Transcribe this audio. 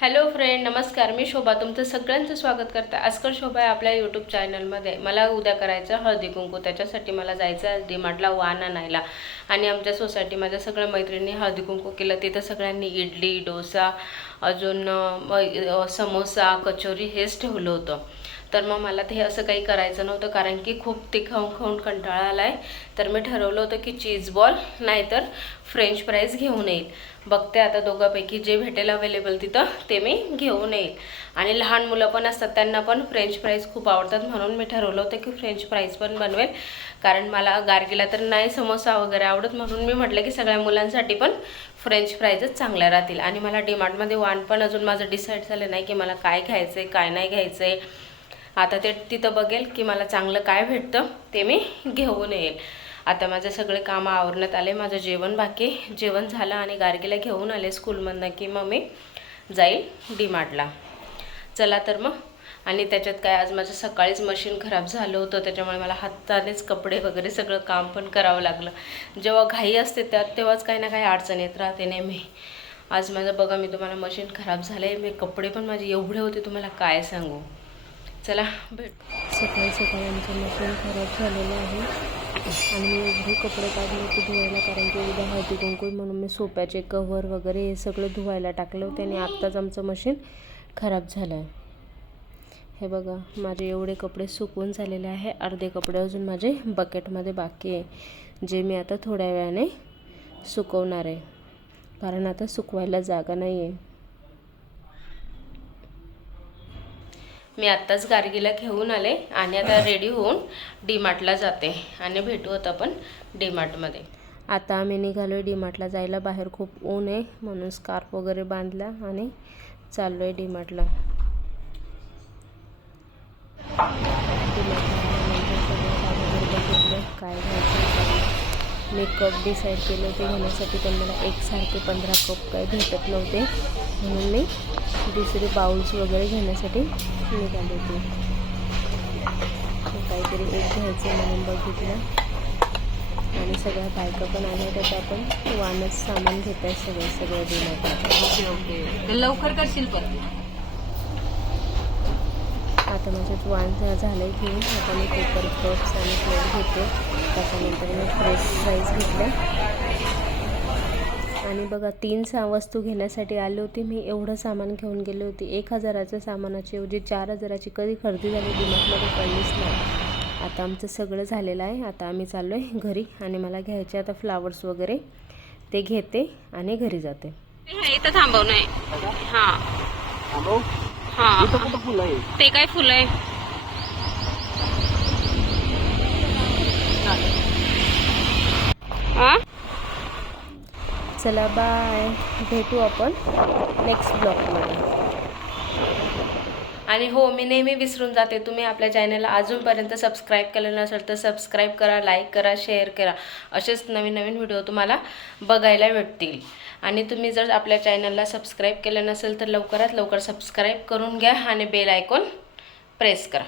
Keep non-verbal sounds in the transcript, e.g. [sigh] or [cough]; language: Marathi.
हॅलो फ्रेंड नमस्कार. मी शोभा. तुमचं सगळ्यांचं स्वागत करते. आजकाल शोभा आहे आपल्या यूट्यूब चॅनलमध्ये. मला उद्या करायचं हळदी कुंकू. त्याच्यासाठी मला जायचं आहे डीमार्टला वाण आणायला. आणि आमच्या सोसायटी माझ्या सगळ्या मैत्रिणी हळदी कुंकू केलं. तिथं सगळ्यांनी इडली डोसा अजून समोसा कचोरी हेच ठेवलं होतं. तर मग मला ते असं काही करायचं नव्हतं कारण की खूप ते खाऊन खाऊन कंटाळा आला आहे तर मी ठरवलं होतं की चीज बॉल नाहीतर फ्रेंच फ्राईज घेऊन येईल. बघते आता दोघांपैकी जे भेटेल अवेलेबल तिथं ते मी घेऊन येईल. आणि लहान मुलं पण असतात त्यांना पण फ्रेंच फ्राईज खूप आवडतात म्हणून मी ठरवलं होतं की फ्रेंच फ्राईज पण बनवेल. कारण मला गार्गीला तर नाही समोसा वगैरे आवडत म्हणून मी म्हटलं की सगळ्या मुलांसाठी पण फ्रेंच फ्राईजच चांगल्या राहतील. आणि मला डीमार्टमध्ये वाण पण अजून माझं डिसाईड झालं नाही की मला काय घ्यायचं आहे काय नाही घ्यायचं आहे आता ते तिथं बघेल की मला चांगलं काय भेटतं ते मी घेऊन येईल. आता माझे सगळे कामं आवरण्यात आले माझं जेवण बाकी जेवण झालं आणि गार्गीला घेऊन आले स्कूलमधनं की मग मी जाईल डीमार्टला. चला तर मग. आणि त्याच्यात काय आज माझं सकाळीच मशीन खराब झालं होतं त्याच्यामुळे मला हातानेच कपडे वगैरे सगळं काम पण करावं लागलं. जेव्हा घाई असते त्यात तेव्हाच काही ना काही अडचण येत राहते नेहमी. आज माझं बघा मी तुम्हाला मशीन खराब झालं आहे मी कपडे पण माझे एवढे होते तुम्हाला काय सांगू? चला. भेट सकाळी सकाळी आमचं मशीन खराब झालेलं आहे. आणि मी एवढे कपडे काढले होते धुवायला कारण की उद्या हळदी कुंकू म्हणून मी सोप्याचे कव्हर वगैरे हे सगळं धुवायला टाकलं होते आणि आत्ताच आमचं मशीन खराब झालं आहे हे बघा माझे एवढे कपडे सुकून झालेले आहे. अर्धे कपडे अजून माझे बकेटमध्ये बाकी आहे. जे मी आता थोड्या वेळाने सुकवणार आहे. कारण आता सुकवायला जागा नाही आहे मी आत्ताच गार्गीला घेऊन आले आणि आता [laughs] रेडी होऊन डीमार्टला जाते. आणि भेटू आता आपण डीमार्टमध्ये आता आम्ही निघालो आहे डीमार्टला जायला. बाहेर खूप ऊन आहे म्हणून स्कार्फ वगैरे बांधला आणि चाललो आहे डीमार्टला काय घ्यायचं. मी कप डिसाईड केले होते. घेण्यासाठी पण मला एकसारखे पंधरा कप काही भेटत नव्हते. म्हणून मी दुसरे बाउल्स वगैरे घेण्यासाठी निघाले होते. काहीतरी एक घ्यायचं म्हणून बघितलं. आणि सगळ्या बायका पण आल्या त्यात आपण पण वानच सामान घेत आहे सगळं सगळं देण्यात ओके ओके. लवकर करशील पण. आता माझं वाण झालं आहे घेऊन. आता मी पेपर कप्स आणि प्लेट घेते. त्याच्यानंतर मी फ्रेश फ्राईज घेतल्या. आणि बघा तीन सा वस्तू घेण्यासाठी आली होती. मी एवढं सामान घेऊन गेली होती. एक हजाराच्या सामानाची ऐवजी चार हजाराची कधी खरेदी झाली दिमागमध्ये कळलीच नाही. आता आमचं सगळं झालेलं आहे. आता आम्ही चाललो आहे घरी आणि मला घ्यायचे आता फ्लावर्स वगैरे. ते घेते आणि घरी जाते. इथं थांबव नाही हां. हां. ते काय फुलं आहे? हां? चला बाय भेटू आपण नेक्स्ट ब्लॉगमध्ये आणि हो मी नेहमी विसरून जाते. तुम्ही आपल्या चॅनलला अजूनपर्यंत सबस्क्राईब केलं नसेल तर सबस्क्राईब करा लाईक करा शेअर करा. असेच नवीन नवीन व्हिडिओ तुम्हाला बघायला भेटतील. आणि तुम्ही जर आपल्या चॅनलला सबस्क्राईब केलं नसेल तर लवकरात लवकर सबस्क्राईब करून घ्या आणि बेल आयकॉन प्रेस करा.